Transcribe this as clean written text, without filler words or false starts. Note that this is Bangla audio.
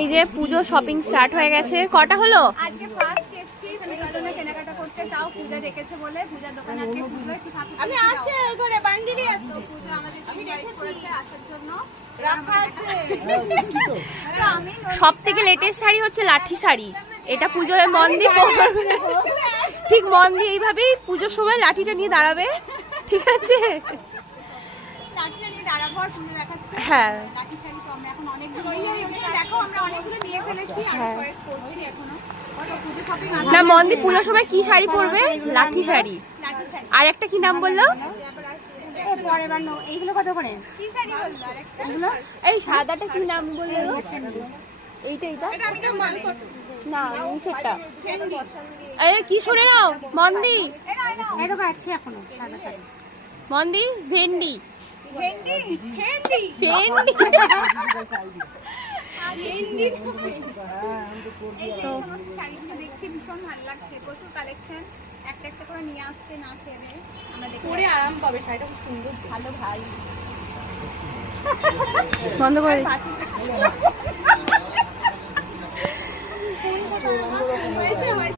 এই যে পুজো শপিং স্টার্ট হয়ে গেছে। কটা হলো? আজকে ফার্স্ট এসেছি মানে এই জন্য কেনাকাটা করতে। তাও পূজা ডেকেছে বলে পূজার দোকানে আজকে পুজো একটু ঠাকুর আমি আছে ওখানে বান্ডিলই আছে। পূজা আমাদের ইনভাইট করেছে আসার জন্য, রাখা আছে। তো আমি সব থেকে লেটেস্ট শাড়ি হচ্ছে লাঠি শাড়ি। এটা পুজোয় মন দিয়ে ঠিক মন দিয়ে এইভাবেই পুজোর সময় লাঠিটা নিয়ে দাঁড়াবে, ঠিক আছে? লাঠিটা নিয়ে দাঁড়াবো আর পুজো দেখাচ্ছে। হ্যাঁ লাঠি শাড়ি তো আমরা এখন অনেকগুলো দেখো আমরা অনেকগুলো নিয়ে ফেলেছি। আমি চয়েস করছি এখনো। তো পুজো শপিং না, মন দিয়ে পুজোর সময় কি শাড়ি পরবে? লাঠি শাড়ি। লাঠি শাড়ি আর একটা কি নাম বললো? পরের বার এইগুলো কত করে? কি শাড়ি বললো আরেকটা? এগুলো এই সাদাটা কি নাম বললো? এইটা এটা আমি তো বলি না, নিচেরটা। এই কি শুনে নাও মন্দি, এরকম আছে এখনো সাদা শাড়ি। মন্দি ভেন্ডি ভেন্ডি ভেন্ডি ভেন্ডি। তো শাড়িগুলো দেখছি ভীষণ ভালো লাগছে, প্রচুর কালেকশন। একটা একটা করে নিয়ে আসছে না ছেড়ে। আমরা দেখে পরে আরাম পাবে, শাড়িটা খুব সুন্দর ভালো ভাই। বন্ধ করে